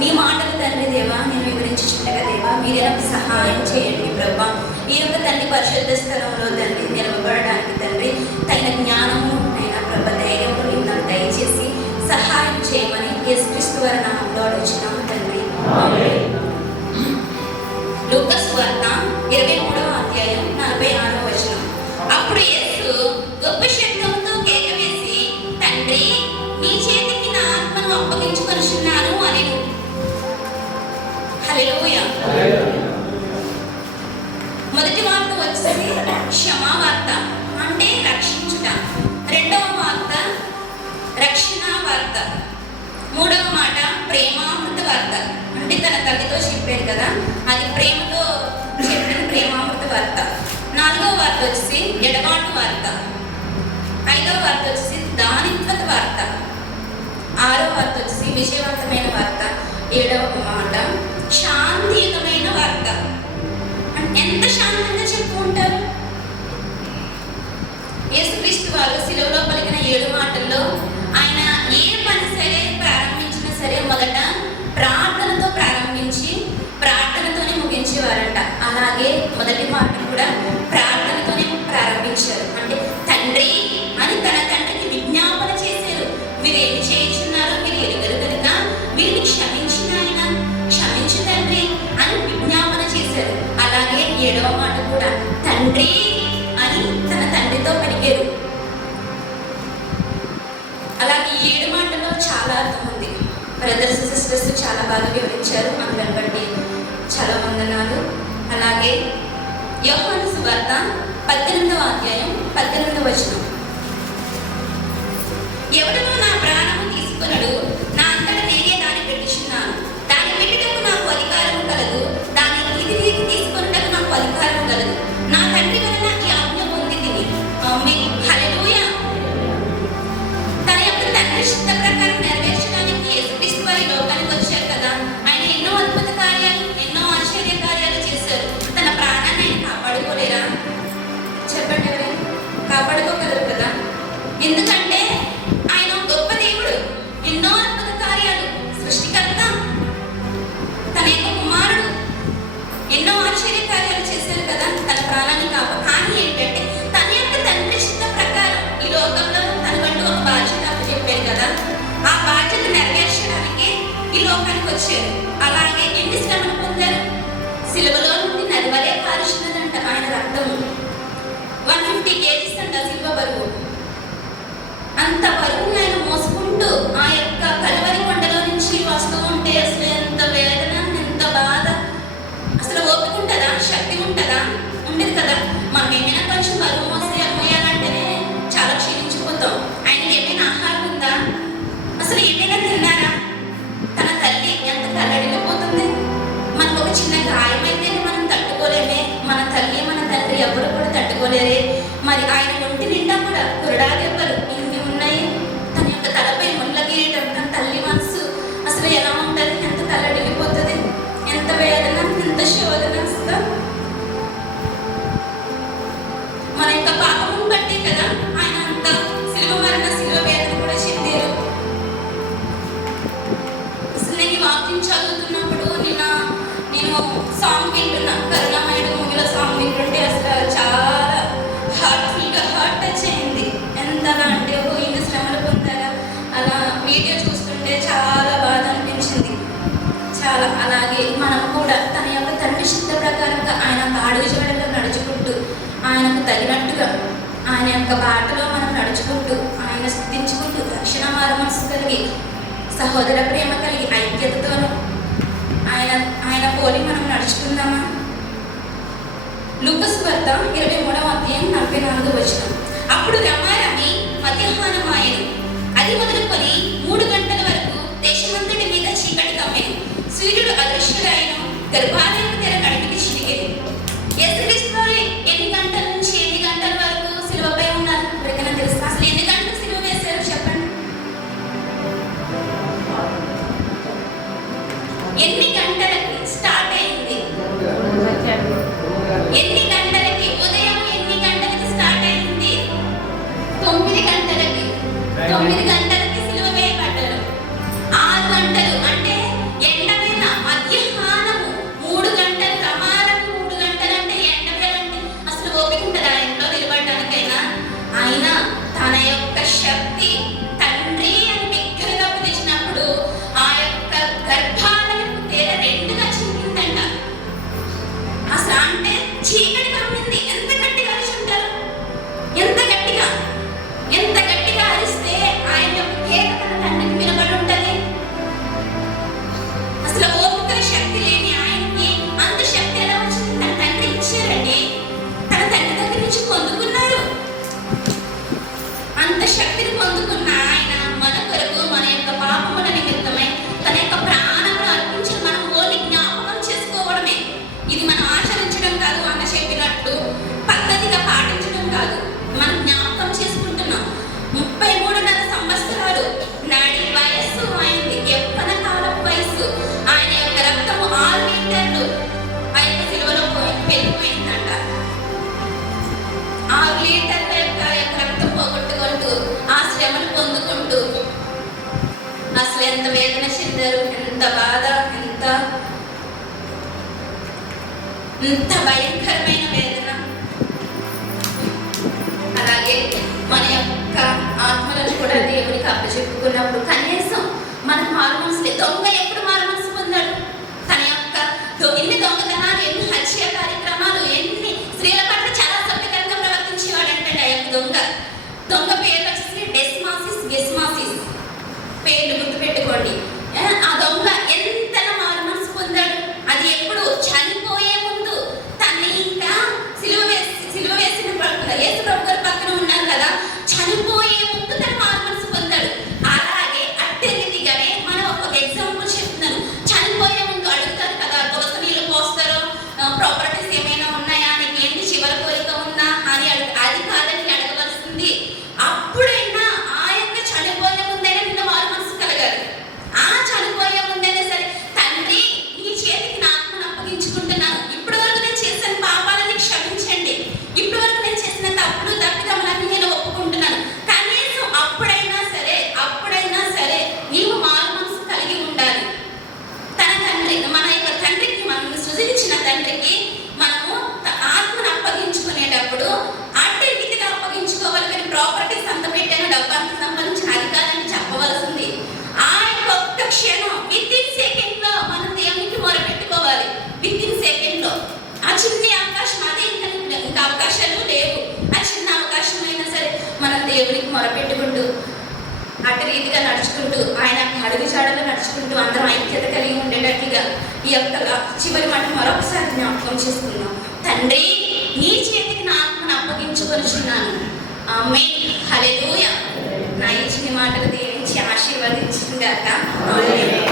మీ మాటలు తండ్రి దేవా నేను వివరించుచుండగా దేవా మీరే నాకు సహాయం చేయండి ప్రభా. ఈ యొక్క తండ్రి పరిశుద్ధ స్థలంలో తండ్రి నిలవబడడానికి తండ్రి తగిన జ్ఞానము అయినా ప్రభ ధైర్యము మీరు నాకు దయచేసి సహాయం చేయమని యేసుక్రీస్తు వారి నామములో అడుగుచున్నాము తండ్రి. లూకా సువార్త 23వ అధ్యాయం 46వ వచనం. అప్పుడు యేసు గొప్ప శబ్దముతో కేక వేసి, తండ్రి నీ చేతికి నా ఆత్మను అప్పగించుకొనుచున్నాను అనెను. హల్లెలూయా. మొదటి వార్త వచ్చేసి క్షమా వార్త అంటే రక్షించుట. రెండవ వార్త రక్షణ వార్త. మూడవ మాట ప్రేమామృత వార్త అంటే తన తల్లితో చెప్పాడు కదా, అది ప్రేమతో చెప్పిన ప్రేమామృత వార్త. నాలుగవ వార్త వచ్చేసి ఎడబాటు వార్త. ఐదవ వార్త వచ్చేసి దానిత్వత వార్త. ఆరవ వార్త వచ్చేసి విజయవంతమైన వార్త. ఏడవ మాట శాంతియుతమైన వార్త. ఎంత శాంతంగా చెప్పుకుంటారు. యేసుక్రీస్తు వారు శిలువలో పలికిన 7 మాటల్లో ఆయన ఏ పని సరే ప్రారంభించినా సరే మొదట ప్రార్థనతో ప్రారంభించి ప్రార్థనతోనే ముగించేవారంట. అలాగే మొదటి మాట కూడా ప్రార్థనతోనే ప్రారంభించారు. అంటే తండ్రి అని తన తండ్రికి విజ్ఞాపన చేశారు. వీరు ఏమి చేయించున్నారో వీరు ఎరుగరు కనుక వీరిని క్షమించిన ఆయన క్షమించు తండ్రి అని విజ్ఞాపన చేశారు. అలాగే 7వ మాట కూడా తండ్రి అని తన తండ్రితో పలికారు. అలాగే 7 మాటల్లో చాలా అర్థం ఉంది. బ్రదర్స్ సిస్టర్స్ చాలా బాగా వివరించారు. అందుని బట్టి చాలా వందనాలు. అలాగే యోహాను సువార్త 18వ అధ్యాయం 18వ వచనం. ఎవడనో నా ప్రాణము తీసుకొనడు, నా అంతట నేనే దాన్ని పెట్టుచున్నాను. దాన్ని పెట్టుటకు నాకు అధికారము కలదు, దాన్ని తిరిగి తీసుకొనుటకు నాకు అధికారము కలదు. నా తండ్రి వలన ఈ ఆజ్ఞ పొంది తిని. ఆమేన్. హల్లెలూయా. తన యొక్క తండ్రి చిత్త ప్రకారం నెరవేర్చడానికి యేసుక్రీస్తు వారి లోకానికి వచ్చారు కదా. ఆయన ఎన్నో అద్భుత కార్యాలు ఎన్నో ఆశ్చర్య కార్యాలు చేశారు. తన ప్రాణాన్ని ఆయన కాపాడుకోలేరా? చెప్పండి, ఎవరైనా కాపాడుకోగలరు కదా. ఎందుకంటే ఆయన గొప్ప దేవుడు, ఎన్నో అద్భుత కార్యాలు సృష్టికర్త, తన యొక్క కుమారుడు ఎన్నో ఆశ్చర్య కార్యాలు చేశారు కదా. తన ప్రాణాన్ని కానీ ఏంటంటే తన యొక్క తండ్రి చిత్త ప్రకారం ఈ లోకంలో తనకంటూ ఒక బాధ్యత చెప్పారు కదా. ఆ బాధ్యత నెరవేర్చడానికి ఈ లోకానికి వచ్చారు. అలాగే ఎన్ని శ్రమలు పొందారు. సిలువలో నుండి నది వలె కారుస్తున్నదంట ఆయన రక్తము. 150 kgs అంట సిలువ బరువు. అంత బరువును ఆయన మోసుకుంటూ ఆ యొక్క కలువరి కొండలో నుంచి వస్తూ ఉంటే అసలు ఎంత వేదన, ఎంత బాధ. అసలు ఓపిక ఉంటుందా? శక్తి ఉంటుందా? ఉండదు కదా. మనం ఏమైనా కొంచెం బరువు మోయాలంటేనే చాలా క్షీణించిపోతాం. ఆయనకి ఏమైనా ఆహారం ఉందా? అసలు ఏమైనా తిన్నారా? తన తల్లి ఎంత తల్లడిల్లిపోతుంది. మనకు ఒక చిన్న గాయమైతే మనం తట్టుకోలేమే. మన తల్లి మన తండ్రి ఎవరు కూడా తట్టుకోలేరే. మరి ఆయన ఒంటి నిండా కూడా కురడా దెబ్బలు ఇన్ని ఉన్నాయి. తన యొక్క తలపై ముళ్ళ కిరీటం. తన తల్లి మనసు అసలు ఎలా ఉంటుంది? ఎంత తల్లడిల్లిపోతుంది, ఎంత వేదన, ఎంత శోధన. మన యొక్క పాపము బట్టి కదా ఆయన అంత శిలువ మరణ శిలువ వేదన కూడా చెందారు. అసలు నేను ఈ వాక్యం చదువుతున్నప్పుడు నేను సాంగ్ వింటున్నా. కరుణామయుడు మూవీలో సాంగ్ వింటుంటే అసలు చాలా హార్ట్ఫుల్గా హార్ట్ టచ్ అయింది. ఎంతగా అంటే ఇన్ని శ్రమలు పొందారా. అలా వీడియో చూస్తుంటే చాలా బాధ అనిపించింది చాలా. అలాగే మనం కూడా తన యొక్క తండ్రి చిత్త ప్రకారంగా ఆయన అడుగు జాడల్లో నడుచుకుంటూ ఆయనకు తగినట్టుగా ఆయన యొక్క బాటలో మనం నడుచుకుంటూ ఆయన స్తుతించుకుంటూ రక్షణ మనసు కలిగి సహోదర ప్రేమ కలిగి ఐక్యతతోనూ ఆయన పోలి మనం నడుచుకుందామా. లూకా సువార్త 23వ అధ్యాయం 44వ వచనం. అప్పుడు రమారమి మధ్యాహ్నమాయెను. అది మొదలుకొని 3 గంటల వరకు దేశమంతటి మీద చీకటి కమ్మెను. సూర్యుడు అదృశ్యుడైన, గర్భాలయం తెర నడిమికి చిరిగెను. యేసుక్రీస్తు వారు ఎన్ని గంటల నుంచి ఎన్ని గంటల వరకు సిలువపై ఉన్నారు? ఎవరికైనా తెలుసా? అసలు ఎన్ని గంటలు సిలువ వేశారు చెప్పండి. ఎన్ని గంటలకి స్టార్ట్ అయింది? ఎన్ని గంటలకి? ఉదయం ఎన్ని గంటలకి స్టార్ట్ అయింది? 9 గంటలకి. 9 గంటలకి సిలువ వేయబడ్డారు. 6 గంటలు అంటే ఎండ చీకటి కమ్మింది. ఎంత గట్టిగా అరుచుంటారు, ఎంత గట్టిగా అరిస్తే ఆయన యొక్క కేక తన తండ్రికి వినబడి ఉంటది. అసలు ఓపిక శక్తి లేని ఆయనకి అంత శక్తి ఎలా వచ్చింది? తన తండ్రి ఇచ్చారండి, తన తండ్రి దగ్గర నుంచి పొందుకున్నారు. అంత శక్తిని పొందుకున్న ఆయన మన కొరకు, మన యొక్క పాపముల నిమిత్తమై తన యొక్క ప్రాణమును అర్పించి మనం ఓన్లీ జ్ఞాపకం చేసుకోవడమే. ఇది మనం ఆచరించడం కాదు, అన్న చెప్పినట్టు పద్ధతిగా పాటించడం కాదు, మనం జ్ఞాపకం చేసుకుంటున్నాం. 33.5 సంవత్సరాలు నాడి వయస్సు ఆయనది, యవ్వన కాలపు వయస్సు. ఆయన యొక్క రక్తము 6 లీటర్లు ఆ యొక్క సిలువలో పెరిగిపోయిందంట. 6 లీటర్ల యొక్క రక్తం పోగొట్టుకుంటూ ఆ శ్రమను పొందుకుంటూ అసలు ఎంత వేదన చెందారు, ఎంత బాధ, ఎంత భయంకరమైన వేదన. అలాగే మన యొక్క ఆత్మలను కూడా దేవునికి అప్పచెప్పుకున్నప్పుడు కనీసం మన మారు మనసులే. దొంగ ఎప్పుడు మారు మనసు పొందాడు? తన యొక్క ఎన్ని దొంగతనాలు, ఎన్ని హత్య కార్యక్రమాలు, ఎన్ని స్త్రీల పట్ల చాలా సభ్యకరంగా ప్రవర్తించేవాడంటే ఆ యొక్క దొంగ పేరు వచ్చేసి గెస్మాసిస్ పేర్లు గుర్తుపెట్టుకోండి. ఆ దొంగ ఎంత మారు మనసు పొందాడు? అది ఎప్పుడు? చనిపోయే ముందు. తన్ని ఇంకా సిలువ వేసిన యేసు ప్రభు గారి పక్కన ఉన్నారు కదా, చనిపోయే ముందు తన మారు మనసు పొందాడు. అలాగే అట్టే రీతిగానే మనం ఒక ఎగ్జాంపుల్ చెప్తున్నాను. చనిపోయే ముందు అడుగుతారు కదా, దోస నీళ్ళు పోస్తారు, ప్రాపర్టీస్ ఏమైనా ఉన్నాయా, నీకు ఏంటి చివరి కోరిక ఉందా అని అది కాదని అడగవలసింది. అప్పుడైనా ఆ యొక్క చనిపోయే ముందైనా నిన్న మారు మనసు కలగాలి. ఆ చనిపోయే ముందైనా సరే, తండ్రి నీ చేతికి నా ఆత్మను అప్పగించుకుంటున్నాను, ఇప్పటి వరకు నేను చేసిన పాపాలని క్షమించండి, ఇప్పటి వరకు నేను చేసిన తప్పులు తప్పిదములన్నీ నేను ఒప్పుకుంటున్నాను. కనీసం అప్పుడైనా సరే నీవు మారు మనసు కలిగి ఉండాలి. తన తండ్రి, మన యొక్క తండ్రికి, మనల్ని సృజించిన తండ్రికి మనము ఆత్మను అప్పగించుకునేటప్పుడు అట్టి రీతిగా అప్పగించుకోవాలి. కానీ ప్రాపర్టీస్ అంత పెట్టాను, డబ్బు అంత సంబంధించిన అధికారాన్ని చెప్పవలసింది. ఆ యొక్క ఒక్క క్షణం విత్ ఇన్ సెకండ్ లో మనం దేవునికి మొరపెట్టుకోవాలి. విత్ ఇన్ సెకండ్ లో ఆ చిన్న అవకాశం, అదే ఇంకా అవకాశాలు లేవు. ఆ చిన్న అవకాశం అయినా సరే మనం దేవునికి మొరపెట్టుకుంటూ అటు రీతిగా నడుచుకుంటూ ఆయన అడుగు జాడలో నడుచుకుంటూ అందరం ఐక్యత కలిగి ఉండేటట్లుగా ఈ యొక్క చివరి మాట మరొకసారి జ్ఞాపకం చేసుకుందాం. తండ్రి నీ చేతికి నా ఆత్మను అప్పగించుకొనుచున్నాను. ఆమేన్, హల్లెలూయా. నా ఈ చిన్న మాటలు దీవించి ఆశీర్వదించుగాక. ఆమేన్.